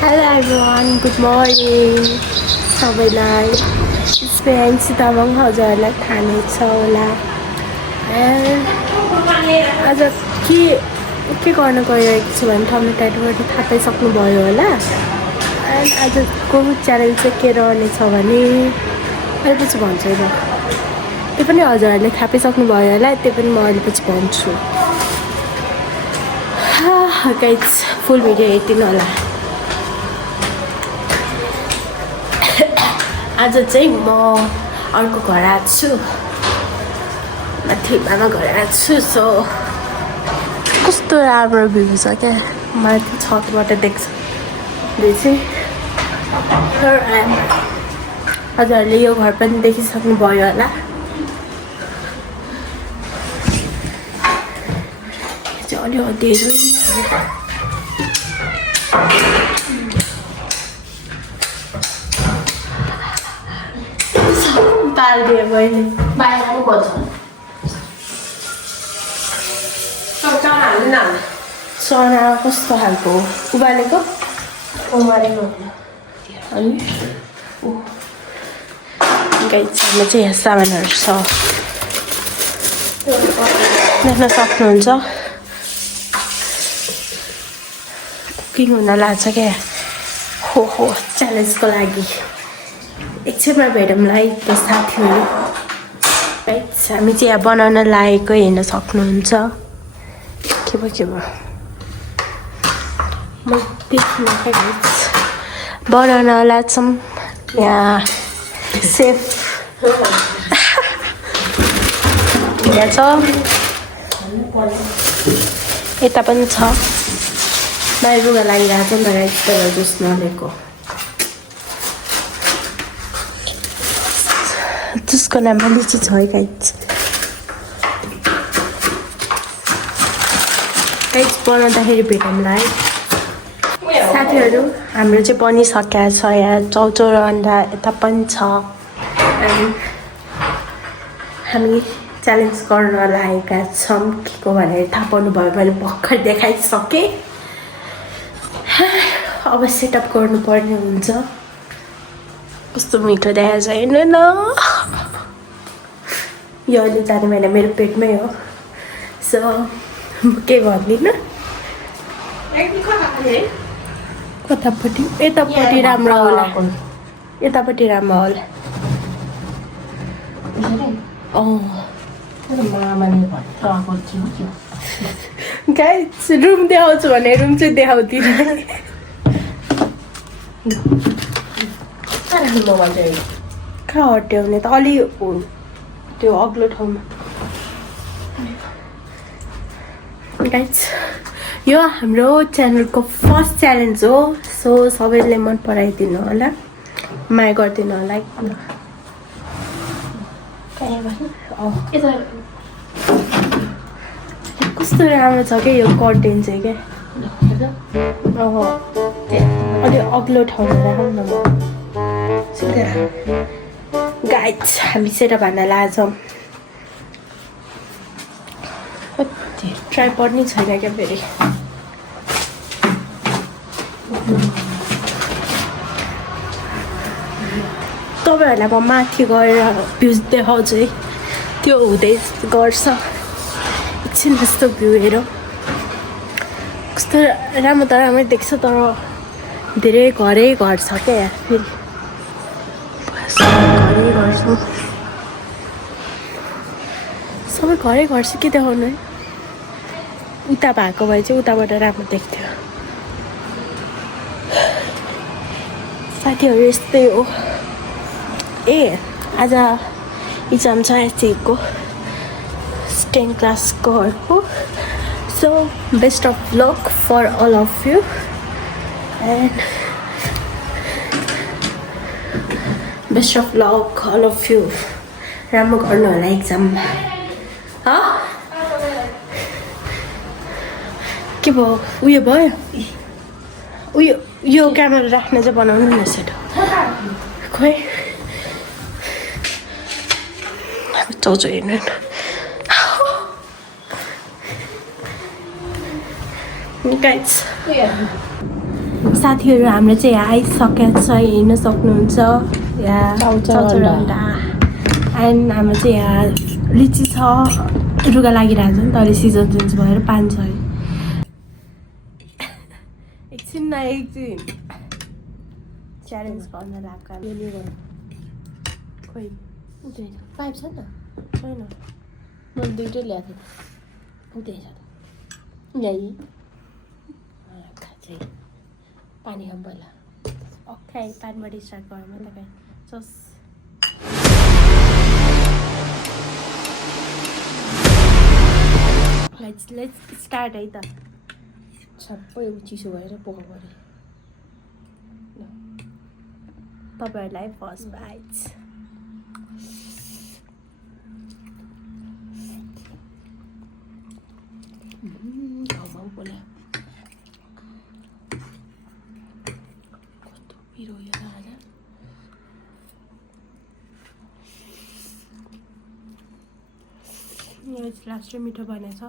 Hello everyone, good morning. सबैलाई स्पेन्सी तामाङ हजुरहरूलाई थाहा नै छ होला। आज के गर्न गइरहेको छु भने थम्ने टाइटलबाट थाहा पाइसक्नुभयो होला। एन्ड आजको च्यालेन्ज चाहिँ के रहनेछ भने अहिलेपछि भन्छु ल। त्यो पनि हजुरहरूले थाहा पाइसक्नुभयो होला, त्यो पनि म अहिलेपछि भन्छु। गाइज फुल भिडियो हेरिदिनु होला। आज चाहिँ म अर्को घर आएको छु, माथि मामा घर आएको छु। सो कस्तो राम्रो भ्यू छ क्या, माथि छतबाट देख्छ बेसी। हजुरहरूले यो घर पनि देखिसक्नुभयो होला। चाहिँ अलि अँध्यारो छ। बालिदिएँ मैले बाहिर पनि खोज्छ। चना कस्तो खालको उबालेको उमालेको अनि गाइजमा चाहिँ यहाँ सामानहरू छ, देख्न सक्नुहुन्छ। कुकिङ हुन लाग्छ क्या। हो च्यालेन्जको लागि एकछिनमा भेटौँला है त्यो साथीहरू। गाइज हामी चाहिँ यहाँ बनाउन लागेको हेर्न सक्नुहुन्छ। के भयो म देख्नु गाइज बनाउन लाग्छौँ यहाँ। सेफ यहाँ छ, यता पनि छ। बाहिर रुगा लागिरहेको छ नि त गाइज, त्यसलाई जुस नलेको। त्यसको नाममा लिची छ है गाइज। गाइज बनाउँदाखेरि भेटौँला है साथीहरू। हाम्रो चाहिँ बनिसकेको छ, यहाँ चाउचाउ र अन्डा यता पनि छ। अनि हामी च्यालेन्ज गर्न लागेका छौँ। के को भनेर थाहा पाउनुभयो मैले भर्खर देखाइसकेँ। अब सेटअप गर्नुपर्ने हुन्छ। कस्तो मिठो देखाएको छ हेर्नु न। यो अहिले जाने महिना मेरो पेटमै हो। सो म के भन्दिनँ। कतापट्टि यतापट्टि राम्रो होला, यतापट्टि राम्रो होला। गाइस रुम देखाउँछु भने रुम चाहिँ देखाउँदिनँ। कहाँ हट्याउने त अलि त्यो अग्लो ठाउँमा। गाइज यो हाम्रो च्यानलको फर्स्ट च्यालेन्ज हो। सो सबैले मन पराइदिनु होला, माया गरिदिनु होला। कस्तो राम्रो छ क्या यो कर्टेन चाहिँ क्या। अलि अग्लो ठाउँमा राखौँ न म। गाइज हामी सेटअप हान्न लाग्छौँ। ट्राइपड नि छैन क्या फेरि। तपाईँहरूलाई म माथि गएर भ्युज देखाउँछु है, त्यो हुँदै गर्छ। एकछिन जस्तो भ्यू हेरौँ। कस्तो राम्रो त राम्रै देख्छ, तर धेरै घर छ क्या यहाँ फेरि। घरै घर छ, सबै घरै घर छ। के देखाउनु है, उता भएको भए चाहिँ उताबाट राम्रो देख्थ्यो। साथीहरू यस्तै हो। आज इक्जाम छ एससीको 10th क्लासकोहरूको। So best of luck for all of you. And best of luck all of you. राम्रो गर्नु होला इक्जाममा। के भयो उयो भयो उयो यो क्यामेरा राख्ने चाहिँ बनाउनु न सेट। खोइ चाउचाउ हेर्नु गाइज साथीहरू हाम्रो चाहिँ यहाँ आइसकेको छ, हेर्न सक्नुहुन्छ यहाँ चौचौरन्डा। एन्ड हाम्रो चाहिँ यहाँ लिची छ, रुगा लागिरहेको छ नि त अहिले सिजन चेन्ज भएर पानी छ अरे। एकछिन न एकछिन च्यालेन्ज गर्न लाग्यो। खोइ पाइप छ नि त छैन, मैले दुइटै ल्याएको थिएँ त्यही छ यही चाहिँ पानी खाऊँ पहिला। ओके पानीबाट स्टार्ट गरौँ त गाइस। जस लेट्स स्टार्ट है त। सबै चिसो भएर पोका पऱ्यो। तपाईँहरूलाई फर्स्ट बाइट। घाउ पोल्यो कस्तो पिरो हेर आज। लास्टै मिठो बनेछ।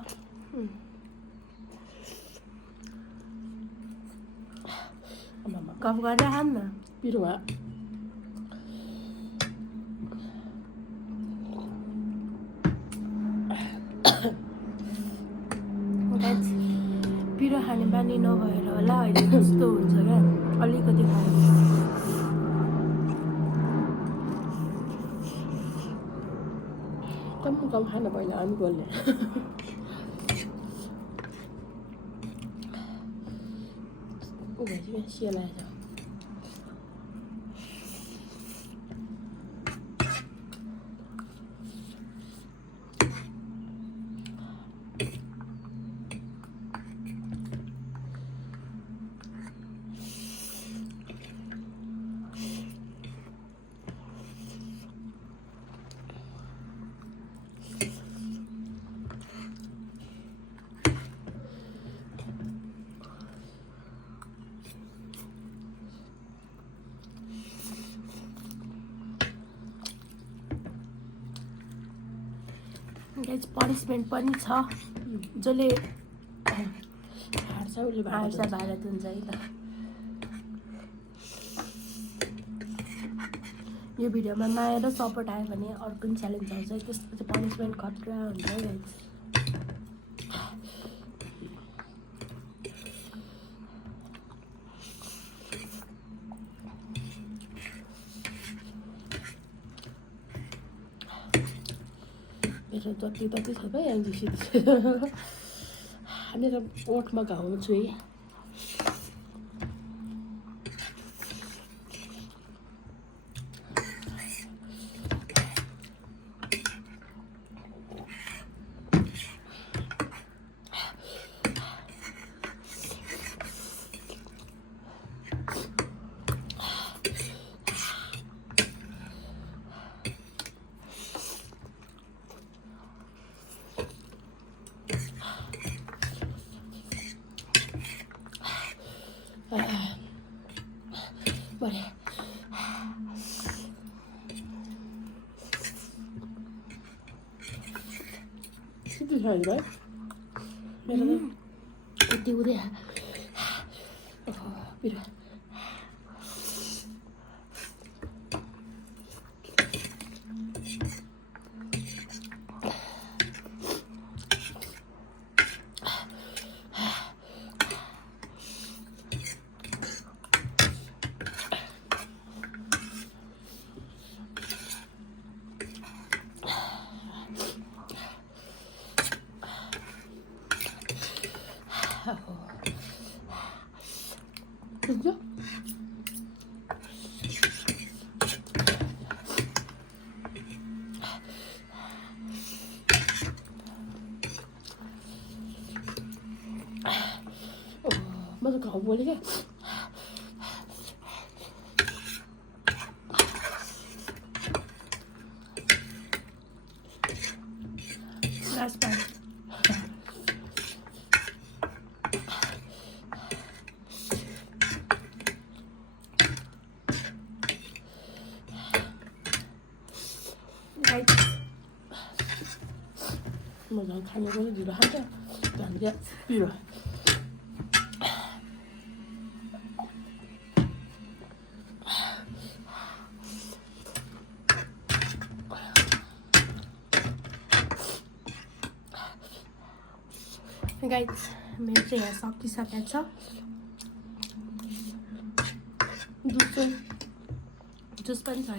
गफ गरेर खाऊँ न। पिरो भयो। पिरो खाने बानी नभएर होला अहिले कस्तो हुन्छ क्या, अलिकति खानु। कम खानु पहिला अनि बोल्ने। ऊ भएपछि सिया लागेको छ। गाइस पनिसमेन्ट पनि छ, जसले हार्छ उसले भारत हुन्छ है त। यो भिडियोमा माया र सपोर्ट आयो भने अर्को पनि च्यालेन्ज आउँछ, त्यसको चाहिँ पनिसमेन्ट खतरा हुन्छ है गाइस। मेरो जति तति छ भाइ एनजिसी हानेर ओठमा घाउँछु है। बढे सिधै छ भाइ मेरो यति हुँदै पिरो। 진짜? 맞아, 가고 보니까 Last bite. mà nó khăn nó có gì đó hết á, làm vậy, đi rồi. Guys मेरो चाहिँ यहाँ सकिसकेको छ जुस पनि छ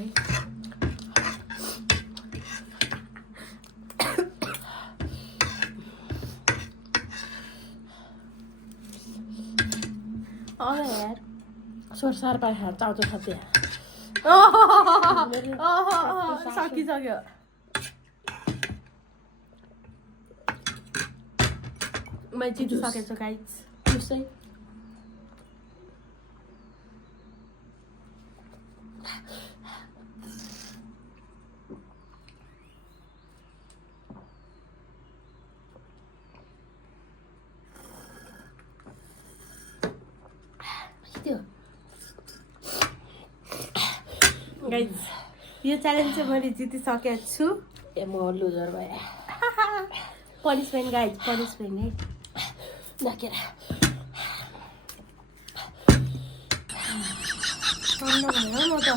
है यार सोरसार पाएर चाउचाउ खाँदै सकिसक्यो मैले जितिसकेको छु गाइस जुसै गाइस यो च्यालेन्ज चाहिँ मैले जितिसकेको छु ए म लुजर भए पनिसमेन्ट गाइस पनिसमेन्ट है नाकेर भन्नु भयो म त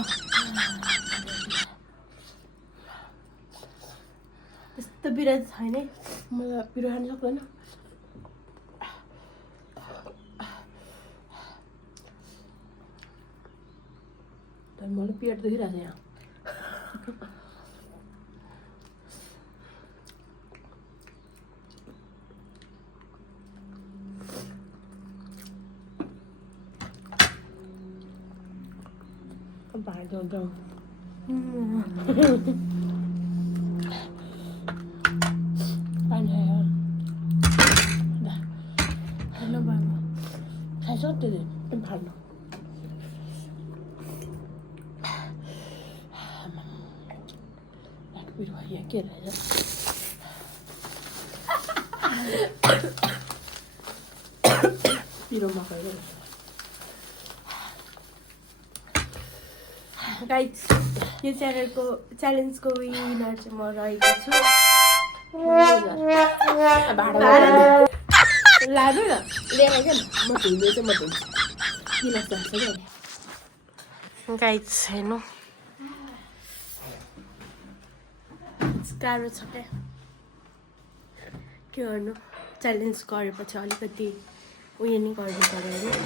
त्यस्तो बिराज छैन है म पिरो खान सक्दैन तर मलाई पेट दुखिरहेको छ यहाँ Bye, don't go. Hello, Baba. I thought did it. I'm fine. Like we do here, get it. You don't make it. Guys यो च्यालेन्जको विनर चाहिँ म रहेको छु लानु न लिएर आइज म धुने चाहिँ म धुन्छु किन सक्छ क्या गाइस हेर्नु गाह्रो छ क्या के गर्नु च्यालेन्ज गरेपछि अलिकति उयो नि गर्नु पऱ्यो होइन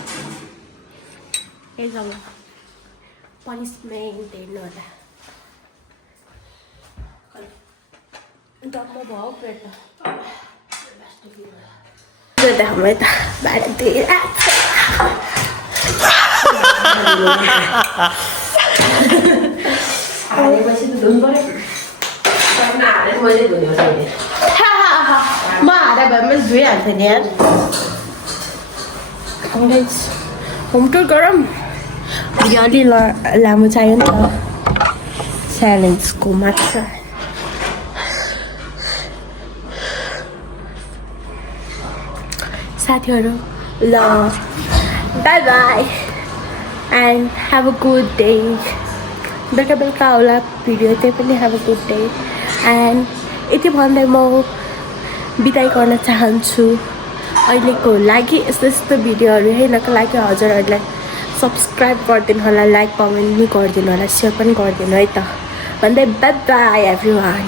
यही जग्गा पनिसमेन्ट हेर्नु होला डम्म भयो पेट हाम्रो यता बाटो म हारा भए मैले धोइहाल्थेँ नि यार होम टुर गरौँ अलि लामो चाहियो नि त च्यालेन्जको मात्र साथीहरू ल by by and have a good day बेलुका बेलुका होला भिडियो त्यही पनि have a good day and यति भन्दै म बिदाई गर्न चाहन्छु अहिलेको लागि यस्तो भिडियोहरू हेर्नको लागि हजुरहरूलाई सब्सक्राइब गरिदिनु होला लाइक कमेन्ट पनि गरिदिनु होला सेयर पनि गरिदिनु है त भन्दै बाई बाई एभ्रिवान